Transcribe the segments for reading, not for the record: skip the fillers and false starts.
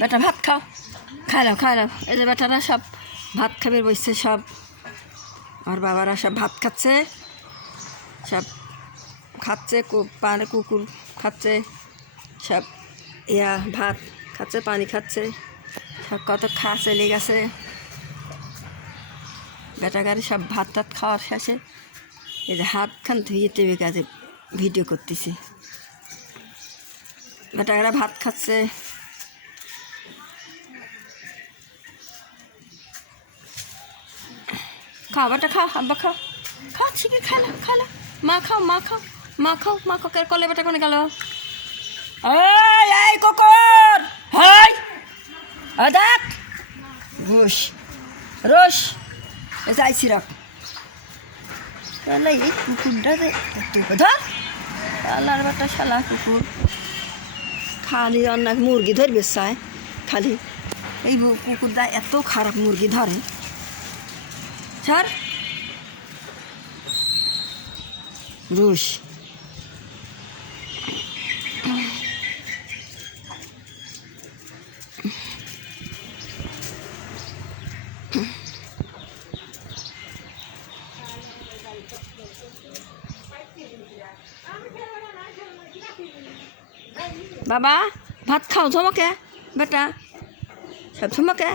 বেটা ভাত খাও, খাই লাও। এই যে বেটারা সব ভাত খাবে বসছে, সব আমার বাবারা সব ভাত খাচ্ছে, সব খাচ্ছে, কুকুর খাচ্ছে, সব ভাত খাচ্ছে, পানি খাচ্ছে, সব কত খাচ্ছে লেগেছে। বেটা গাড়ি সব ভাত টাত খাওয়ার শেষে এই যে হাতখান ধুয়ে টেবিল কাজে ভিডিও করতেছি। বেটারা ভাত খাচ্ছে, খাও বেটা খাও, আব্বা খাও, খাও শিখে খালা মা খাও কলে বেটা কোনে গেল? এই কুকুর, হাই দেখ রোশ যাইছি রাখ। তাহলে এই কুকুরটা ধর, আল্লাহর বেটা শালা কুকুর খালি অন্য মুরগি ধরবে চায়, খালি এই কুকুরটা এত খারাপ মুরগি ধরে। ছাড় রুশ, বাবা ভাত খাও ঝমকে বেটা, সব ঝমকে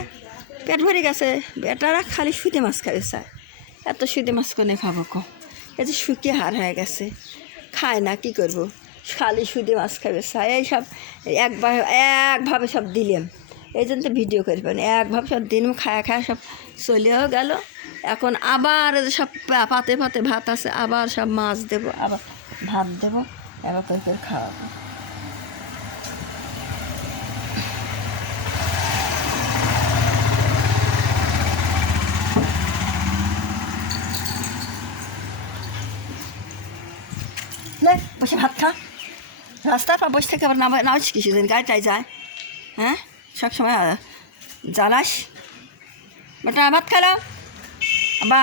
পেট ভরে গেছে। বেটারা খালি সুদে মাছ খাবে চায়, এত সুদে মাছ কোনে খাবো কো? এই যে শুকিয়ে হার হয়ে গেছে, খায় না, কি করব, খালি সুদে মাছ খাবে চায়। এই সব একভাবে সব দিলাম, এই জন্য তো ভিডিও করবেন, একভাবে সব দিন খায় সব চলেও গেল। এখন আবার সব পাতে ভাত আছে, আবার সব মাছ দেবো, আবার ভাত দেবো, এবার করে খাওয়াবো। বসে ভাত খা, রাস্তার পর বসে থেকে আবার নামাজ কিছুদিন গাড়িটায় যায়, হ্যাঁ সবসময় জ্বালাস। বেটা ভাত খালাম, আব্বা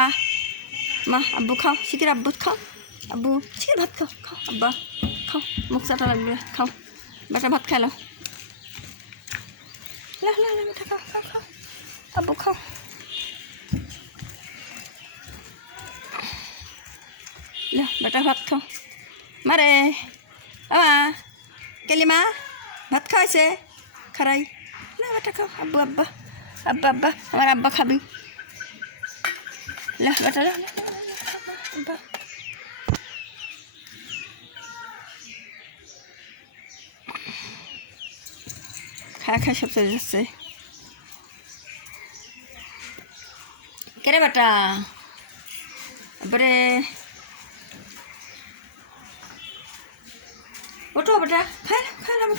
মা আব্বু খাও, শিখির আব্বু খাও, আব্বু শিখির ভাত খাও আব্বা খাও, মুখ চাটা লাগবে, খাও বেটা ভাত খাইলাম, বেটা খাও আব্বু খাও, বেটা ভাত খাও। মারে আমা কেলিমা ভাত খাওয়াইছে, খারাই না বেটা খাও, আব্বা আমার আব্বা খাবি, বেটা আব্বা। খায় সব চলে যাচ্ছে। কেরে বেটা এবারে ওঠো বেটা, খাইলাম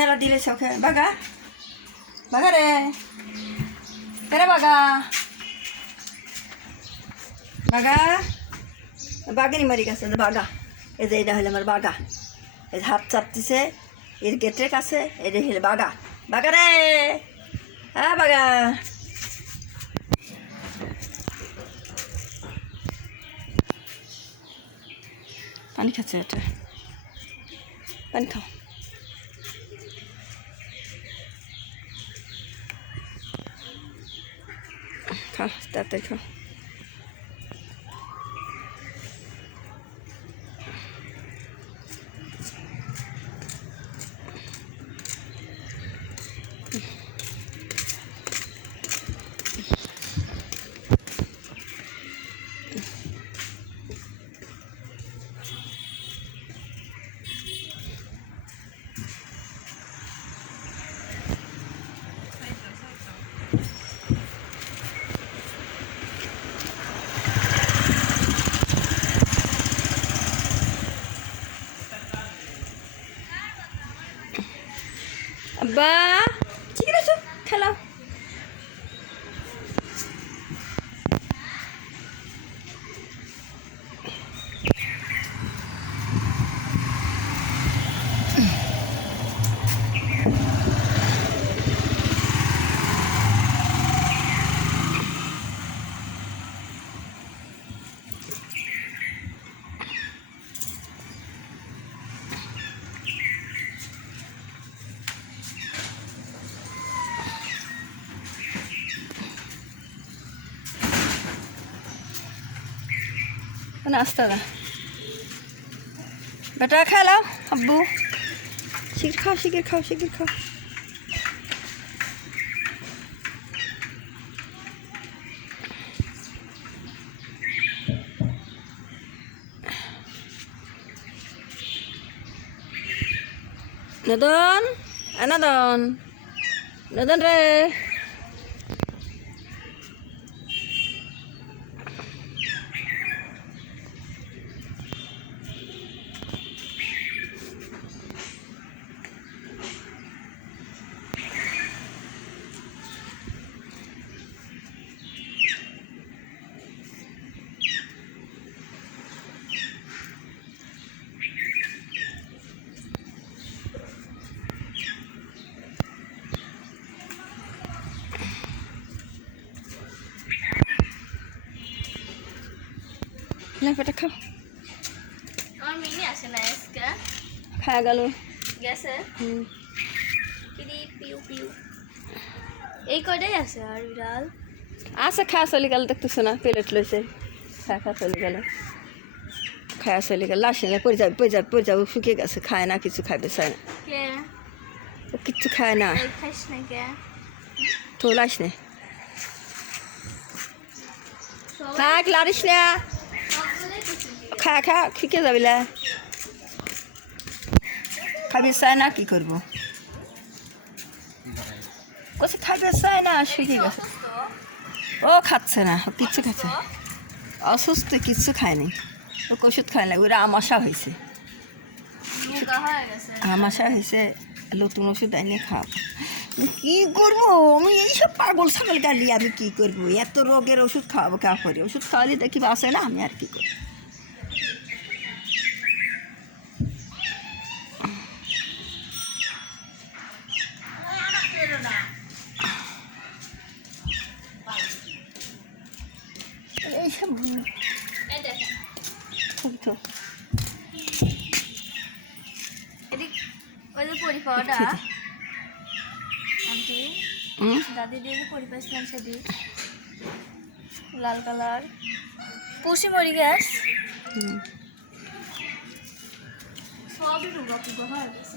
এরা দিলে সব খায়। বাগা রে কেরে বাগা বাঘেরই মারি গেছে বাগা। এই যে এটা হলে আমার বাগা, এই হাত চাপতেছে এর গেটের কাছে, এটা হলে বাগা রে, হ্যাঁ বাগা। পানি খাচ্ছে এটা, পানি খাও, তাড়াতাড়ি খাও। আব্বা ঠিক আছে খেলাও। নাস্তা না বেটা খাই লাও আব্বু শিগগির খাও শিগগির খাও শিগগির খাও নদন নদন নদন রে না বেটা খাও আমার মিনি আসে না আজকে খাওয়া গেল গেছে পিড়ি পিউ পিউ এই কটাই আছে আর বিড়াল আছে খাওয়া চলে গেল দেখতেছো না প্লেট লইছে খাওয়া চলে গেল খাওয়া চলে গেল লাশ নিলে পড়ে যাবে শুকিয়ে গেছে খায় না কিছু খাইবে চায় না কে ও কিচ্ছু খায় না এই খাইস না কে তো লাশ নে থাক লারিস না সবগুলোই কিছু খা খা শুকিয়ে যাবিলা খাবি চায় না কি করবো কোথায় খাইবে চায় না শুকিয়ে গেছে ও খাচ্ছে না ও কিচ্ছু খাচ্ছে না। অসুস্থ কিচ্ছু খায়নি ও ওষুধ খায় না ওরা আমাশা হয়েছে রোগা হয়ে গেছে আমাশা হয়েছে নতুন ওষুধ এনে খাওয়াবো কী করবো আমি এইসব পাগল ছাগল গালি আমি কী করবো এত রোগের ওষুধ খাওয়াবো কা করি ওষুধ খাওয়ালে দেখি বাসে না আমি আর কী করি এইসব এই দেখেন খুব তো এদিক ওই যে পরিপাওয়াটা ঠিক আছে। আন্টি হুম দাদি দিয়ে যে পরিপাইছিলাম সেদিক লাল কালার পুষি মরি গ্যাস হুম সবই রোগা পুগা হয়ে গেছে